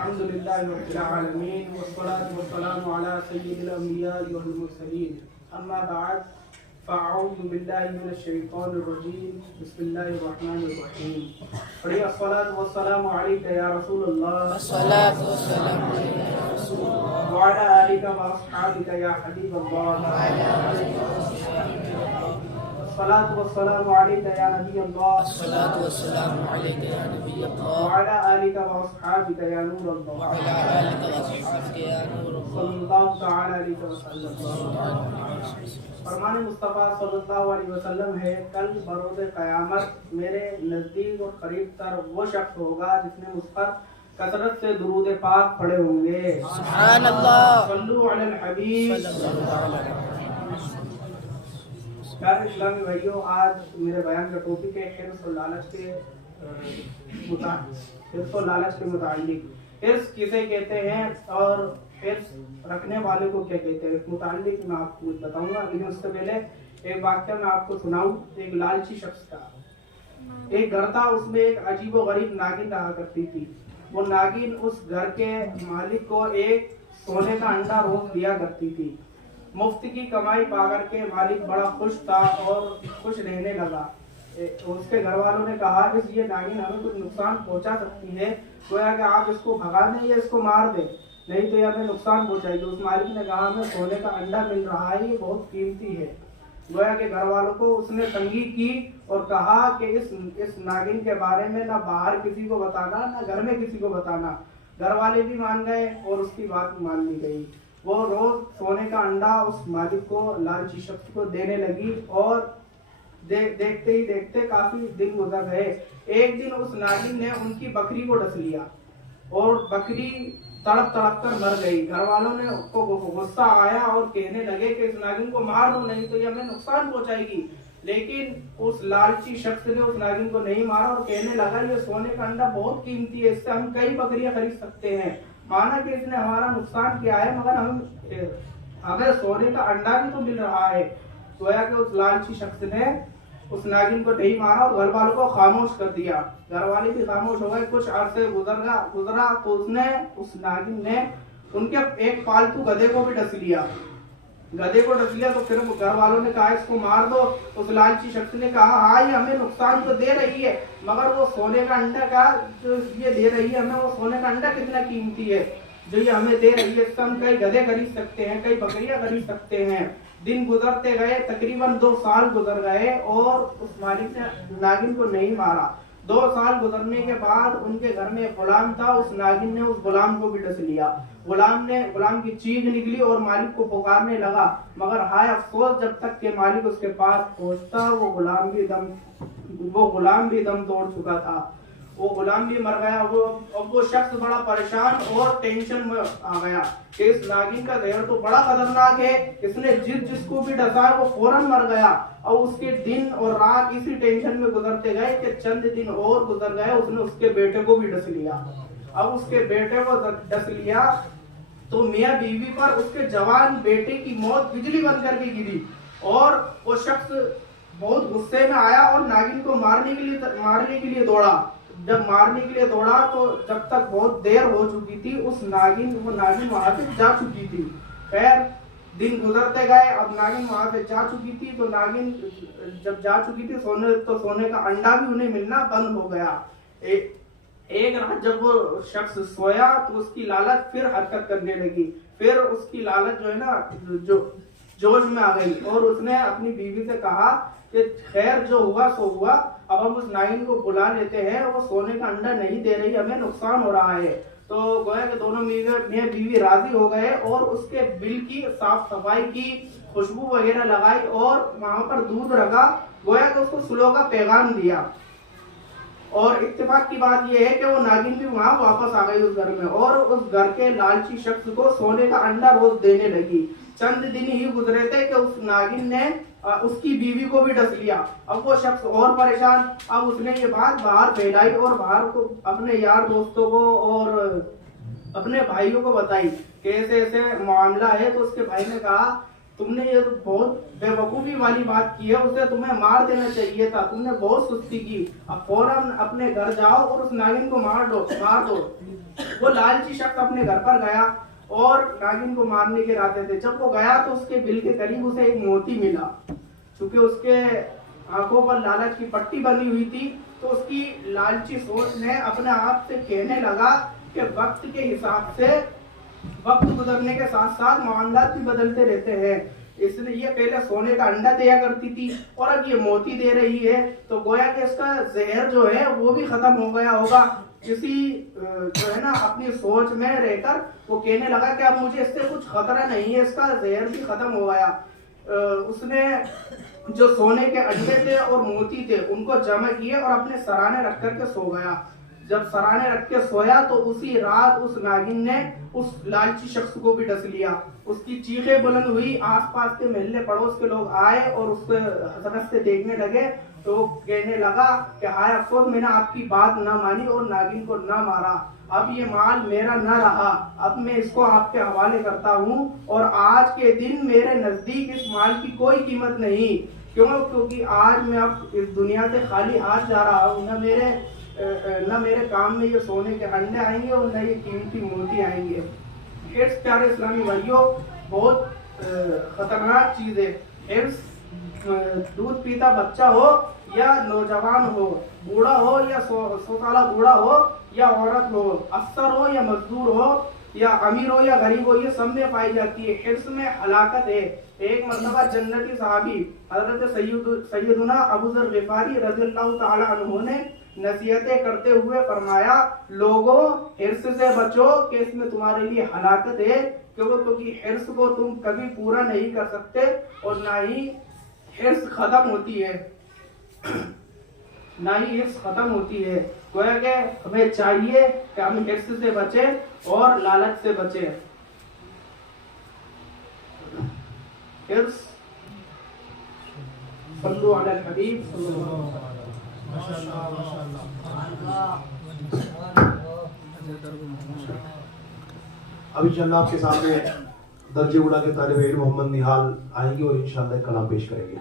अल्हम्दुलिल्लाहि रब्बिल आलमीन वस्सलातु वस्सलामु अला सय्यिदिल अंबिया'i वल मुरसलीन अम्मा बअद फ़अऊज़ु बिल्लाहि मिनश शैतानिर रजीम बिस्मिल्लाहिर रहमानिर रहीम। पढ़िए अस्सलातु वस्सलामु अलैका या रसूलल्लाह अस्सलातु वस्सलामु अलैका या रसूलल्लाह व अला आलिका व अस्हाबिका या हबीबल्लाह। अस्सलातु वस्सलामु अलैका या नबीयल्लाह अस्सलातु वस्सलामु अलैका या नबीयल्लाह व अला आलिका व अस्हाबिका या नूरल्लाह व अला आलिका व अस्हाबिका या नूरल्लाह। सल्लल्लाहु तआला अलैहि वसल्लम। फरमान मुस्तफ़ा सल्लल्लाहु अलैहि वसल्लम है, कल बरोज़ क़यामत मेरे नज़दीक और करीब तर वो शख्स होगा जिसने मुझ पर कसरत से दुरूद पाक पढ़े होंगे। सुभान अल्लाह। सल्लु अलल हबीब। प्यारे इस्लामी भाइयों, आज मेरे बयान का टॉपिक है हिर्स और लालच के मुतालिक। हिर्स किसे कहते हैं और हिर्स रखने वाले को क्या कहते हैं, इस मुतालिक मैं आपको कुछ बताऊंगा। लेकिन उससे पहले एक वाक्य मैं आपको सुनाऊं। एक लालची शख्स का एक घर था, उसमें एक अजीबो गरीब नागिन रहा करती थी। वो नागिन उस घर के मालिक को एक सोने का अंडा रोज दिया करती थी। मुफ्त की कमाई पाकर के मालिक बड़ा खुश था और खुश रहने लगा। उसके घर वालों ने कहा कि ये नागिन हमें कुछ नुकसान पहुंचा सकती है, गोया कि आप इसको भगा दें या इसको मार दें, नहीं तो ये हमें नुकसान पहुंचाएगी। उस मालिक ने कहा हमें सोने का अंडा मिल रहा है, ये बहुत कीमती है। गोया के घर वालों को उसने तंगी की और कहा कि इस नागिन के बारे में ना बाहर किसी को बताना ना घर में किसी को बताना। घर वाले भी मान गए और उसकी बात मान ली गई। वो रोज सोने का अंडा उस मालिक को, लालची शख्स को देने लगी और देखते ही देखते काफी दिन गुजर गए। एक दिन उस नागिन ने उनकी बकरी को डस लिया और बकरी तड़प तड़प कर मर गई। घर वालों ने को गुस्सा आया और कहने लगे कि इस नागिन को मार दो, नहीं तो ये हमें नुकसान पहुंचाएगी। लेकिन उस लालची शख्स ने उस नागिन को नहीं मारा और कहने लगा ये सोने का अंडा बहुत कीमती है, इससे हम कई बकरियां खरीद सकते हैं। माना कि इसने हमारा नुकसान किया है, मगर हमें सोने का अंडा भी तो मिल रहा है। गोया कि उस लालची शख्स ने उस नागिन को नहीं मारा और घर वालों को खामोश कर दिया। घर वाले भी खामोश हो गए। कुछ अरसे गुजरा तो उस नागिन ने उनके एक पालतू गधे को भी डस लिया। गधे को डस लिया तो फिर घर वालों ने कहा इसको मार दो। उस लालची शख्स ने कहा हाँ ये हमें नुकसान तो दे रही है, मगर वो सोने का अंडा का जो ये दे रही है हमें, वो सोने का अंडा कितना कीमती है जो ये हमें दे रही है, इससे हम कई गधे खरीद सकते हैं, कई बकरियां खरीद सकते हैं। दिन गुजरते गए, तकरीबन 2 साल गुजर गए और उस मालिक ने नागिन को नहीं मारा। 2 साल गुजरने के बाद उनके घर में गुलाम था, उस नागिन ने उस गुलाम को भी डस लिया। गुलाम की चीख निकली और मालिक को पुकारने लगा, मगर हाय अफसोस, जब तक के मालिक उसके पास पहुंचता वो गुलाम भी दम तोड़ चुका था। वो गुलाम भी मर गया। वो शख्स बड़ा परेशान और टेंशन में आ गया कि इस नागिन का जहर तो बड़ा खतरनाक है, इसने जिसको भी डसा है वो फौरन मर गया। और उसके दिन और रात इसी टेंशन में गुजरते गए कि चंद दिन और गुजर गए, उसने उसके बेटे को भी डस लिया। अब उसके बेटे को डस लिया तो मियां बीवी पर उसके जवान बेटे की मौत बिजली बन करके गिरी और वो शख्स बहुत गुस्से में आया और नागिन को मारने के लिए दौड़ा। जब मारने के लिए दौड़ा तो जब तक बहुत देर हो चुकी थी, वो नागिन वहां से जा चुकी थी। खैर दिन गुजरते गए, अब नागिन वहां से जा चुकी थी। तो नागिन जब जा चुकी थी सोने का अंडा भी उन्हें मिलना बंद हो गया। एक रात जब वो शख्स सोया तो उसकी लालच फिर हरकत करने लगी। फिर उसकी लालच जो है ना जो जोश में आ गई और उसने अपनी बीवी से कहा कि खैर जो हुआ सो हुआ, अब हम उस नागिन को बुला लेते हैं, वो सोने का अंडा नहीं दे रही, हमें नुकसान हो रहा है। तो गोया के दोनों मियां बीवी राजी हो गए और उसके बिल की साफ सफाई की, खुशबू वगैरह लगाई और वहां पर दूध रखा। गोया के उसको सुलह का पैगाम दिया। और इत्तेफाक की बात यह है कि वो नागिन भी वहां वापस आ गई उस घर में और उस घर के लालची शख्स को सोने का अंडा रोज देने लगी। चंद दिन ही गुजरे थे कि उस नागिन ने उसकी बीवी को भी डस लिया। अब वो शख्स और परेशान। अब उसने ये बात बाहर फैलाई और बाहर को अपने यार दोस्तों को और अपने भाइयों को बताई कि ऐसे ऐसे मामला है। तो उसके भाई ने कहा तुमने ये तो बहुत बेवकूफी वाली बात की है, उसे तुम्हें मार देना चाहिए था, तुमने बहुत सुस्ती की। अब फौरन अपने घर जाओ और उस नागिन को मार दो। वो लालची शख्स अपने घर पर गया और नागिन को मारने के इरादे थे। जब वो गया तो उसके बिल के करीब उसे एक मोती मिला। क्योंकि उसके आंखों पर लालच की पट्टी बनी हुई थी, तो उसकी लालची सोच ने अपने आप से कहने लगा कि वक्त के हिसाब से, वक्त गुजरने के साथ साथ मामलात भी बदलते रहते हैं, इसलिए ये पहले सोने का अंडा दिया करती थी और अब ये मोती दे रही है, तो गोया कि इसका जहर जो है वो भी खत्म हो गया होगा। किसी जो है ना अपनी सोच में रहकर वो कहने लगा कि अब मुझे इससे कुछ खतरा नहीं है, इसका जहर भी खत्म हो गया। उसने जो सोने के अंडे थे और मोती थे उनको जमा किए और अपने सराहने रख करके सो गया। जब सराहने रख के सोया तो उसी रात उस नागिन ने उस लालची शख्स को भी डस लिया। उसकी चीखें बुलंद हुई, आसपास के मोहल्ले पड़ोस के लोग आए और उसको हसरत से देखने लगे। तो कहने लगा कि हाय अफसोस, मैंने आपकी बात ना मानी और नागिन को ना मारा, अब ये माल मेरा न रहा, अब मैं इसको आपके हवाले करता हूँ और आज के दिन मेरे नजदीक इस माल की कोई कीमत नहीं। क्योंकि आज मैं अब इस दुनिया से खाली हाथ जा रहा हूँ, न मेरे काम में ये सोने के अंडे आएंगे और न ये कीमती मोती आएंगे। हिर्स प्यारे इस्लामी भाइयों बहुत खतरनाक चीज है। हिर्स दूध पीता बच्चा हो या नौजवान हो, बूढ़ा हो या 100 साल बूढ़ा हो या औरत हो, अफसर हो या मजदूर हो या अमीर हो या गरीब हो, ये सब में पाई जाती है। हिर्स में हलाकत है। एक मरतबा जन्नती सहाबी हजरत सैयदुना अबू ज़र ग़िफ़ारी रज़ियल्लाहु ताला अन्हु ने नसीहतें करते हुए फरमाया, लोगों हिर्स से बचो कि इसमें तुम्हारे लिए हलाकत है। क्योंकि हिर्स को तुम कभी पूरा नहीं कर सकते और ना ही हिर्स खत्म होती है, ना ही हिर्स खत्म होती है। गोया कि हमें चाहिए कि हम हिर्स से बचें और लालच से बचें। हिर्स सल्लु अला हबीब सल्लल्लाहु अलैहि वसल्लम। अभी इंशाअल्लाह आपके सामने दर्जे उड़ा के तालिब इल्म मोहम्मद निहाल आएंगे और इंशाअल्लाह कलाम पेश करेंगे।